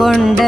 கொண்ட